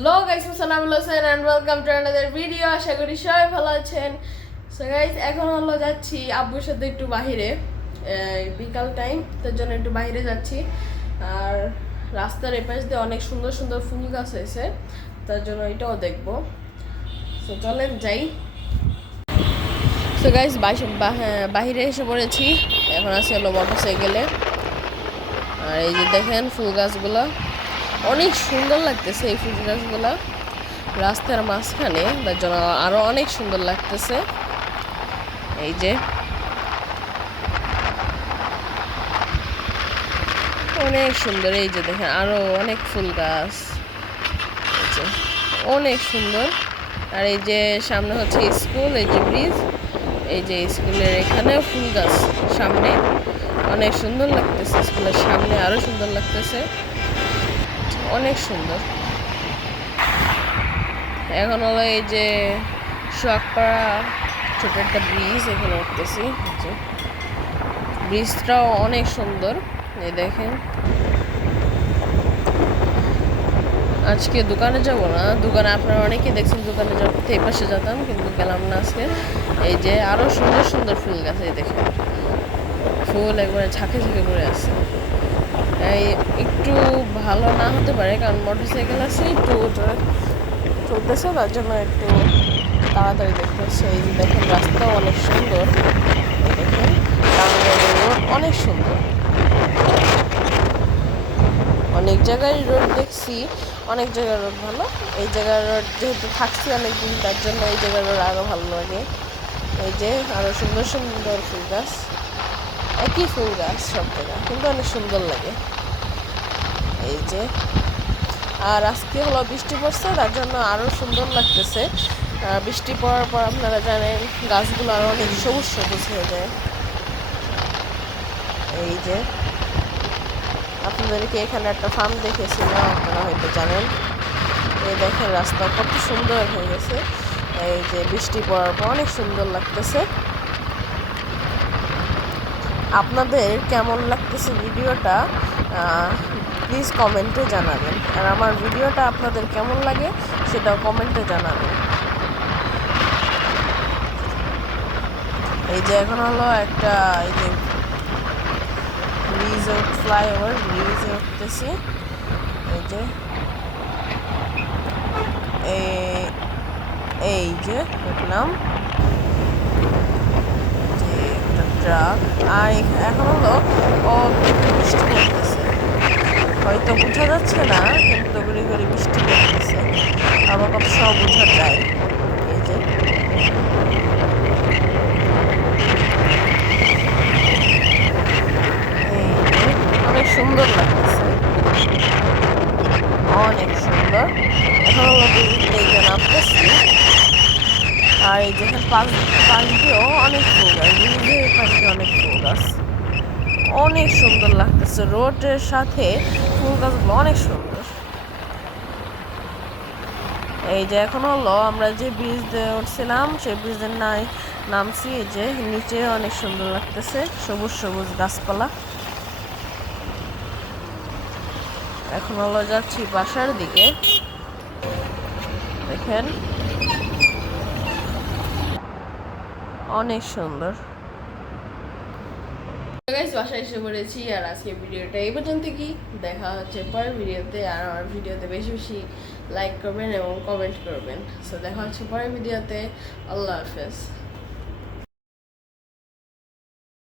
Hello guys, আসসালামু আলাইকুম and welcome to another video. আশা করি সবাই ভালো আছেন। সো গাইস, এখন হলো যাচ্ছি আব্বুর সাথে একটু বাইরে, বিকাল টাইম, তার জন্য একটু বাইরে যাচ্ছি। আর রাস্তার এপাশ দিয়ে অনেক সুন্দর সুন্দর ফুল গাছ হয়েছে, তার জন্য এটাও দেখবো। সো চলেন যাই। সো গাইস, বাইরে এসে পড়েছি। এখন আছে হলো মোটরসাইকেলে। আর এই যে দেখেন ফুল গাছগুলো অনেক সুন্দর লাগতেছে। এই ফুল গাছগুলো রাস্তার মাঝখানে, তার জন্য আরো অনেক সুন্দর লাগতেছে। এই যে অনেক সুন্দর, এই যে দেখেন আরো অনেক ফুল গাছ, অনেক সুন্দর। আর এই যে সামনে হচ্ছে স্কুল, এই যে ব্রিজ, এই যে স্কুলের এখানেও ফুল গাছ সামনে, অনেক সুন্দর লাগতেছে। স্কুলের সামনে আরো সুন্দর লাগতেছে, অনেক সুন্দর। এখন হলো এই যে সোয়াকপাড়া ছোট একটা ব্রিজ, এখানে উঠতেছি। ব্রিজটাও অনেক সুন্দর। এই দেখেন, আজকে দোকানে যাব না, দোকানে আপনারা অনেকেই দেখছেন দোকানে যাবো, এই পাশে যেতাম কিন্তু গেলাম না আজকে। এই যে আরো সুন্দর সুন্দর ফুল গাছ, এই দেখেন ফুল একবারে ঝাঁকে ঝাঁকে পড়ে আছে। এই একটু ভালো না হতে পারে, কারণ মোটরসাইকেল আছে, একটু চলতেছে, তার জন্য একটু তাড়াতাড়ি দেখতে হচ্ছে। এই যে দেখেন রাস্তাও অনেক সুন্দর, দেখেন রোড অনেক সুন্দর। অনেক জায়গায় রোড দেখছি, অনেক জায়গার রোড ভালো। এই জায়গার রোড যেহেতু থাকছি অনেকদিন, তার জন্য এই জায়গার রোড আরও ভালো লাগে। এই যে আরও সুন্দর সুন্দর ফুল গাছ, একই ফুল গাছ সব জায়গা, কিন্তু অনেক সুন্দর লাগে। এই যে আর আজকে হলো বৃষ্টি পড়ছে, তার জন্য আরও সুন্দর লাগতেছে। বৃষ্টি পড়ার পর আপনারা জানেন গাছগুলো আরও অনেক সবুজ সবুজ হয়ে যায়। এই যে আপনাদেরকে এখানে একটা ফার্ম দেখেছিলাম, আপনারা হয়তো জানেন। এই দেখেন রাস্তা কত সুন্দর হয়ে গেছে। এই যে বৃষ্টি পড়ার পর অনেক সুন্দর লাগতেছে। আপনাদের কেমন লাগতেছে ভিডিওটা প্লিজ কমেন্টে জানাবেন। আর আমার ভিডিওটা আপনাদের কেমন লাগে সেটাও কমেন্টে জানাবেন। এই যে এখন হলো একটা, এই যে ব্রিজে ফ্লাইওভার ব্রিজে উঠতেছি। এই যে এই যে দেখলাম যে একটা ট্রাক। আর এখন হলো বৃষ্টি পড়তেছে, হয়তো বোঝা যাচ্ছে না, কিন্তু গুড়ি গুড়ি বৃষ্টি পড়তেছে, আবার কত সব বোঝা যায়। এই যে অনেক সুন্দর লাগতেছে, অনেক সুন্দর। এখন হলো ব্রিজে নামতেছি। আর এই যেখানে পাশ দিয়েও অনেক ফুল গাছ, ব্রিজের পাশ দিয়ে অনেক ফুল গাছ, অনেক সুন্দর লাগতেছে। রোডের সাথে ফুল গাছগুলো অনেক সুন্দর। এই যে এখন হলো আমরা যে ব্রিজ দিয়ে উঠছিলাম, সেই ব্রিজের নামছি। এই যে নিচে অনেক সুন্দর লাগতেছে, সবুজ সবুজ গাছপালা। এখন হলো যাচ্ছি বাসার দিকে, দেখেন অনেক সুন্দর। বাসায় এসে পড়েছি। আর আজকে ভিডিওটা এই পর্যন্ত, কি দেখা হচ্ছে পরের ভিডিওতে। আর আমার ভিডিওতে বেশি বেশি লাইক করবেন এবং কমেন্ট করবেন। সো দেখা হচ্ছে পরের ভিডিওতে। আল্লাহ হাফেজ।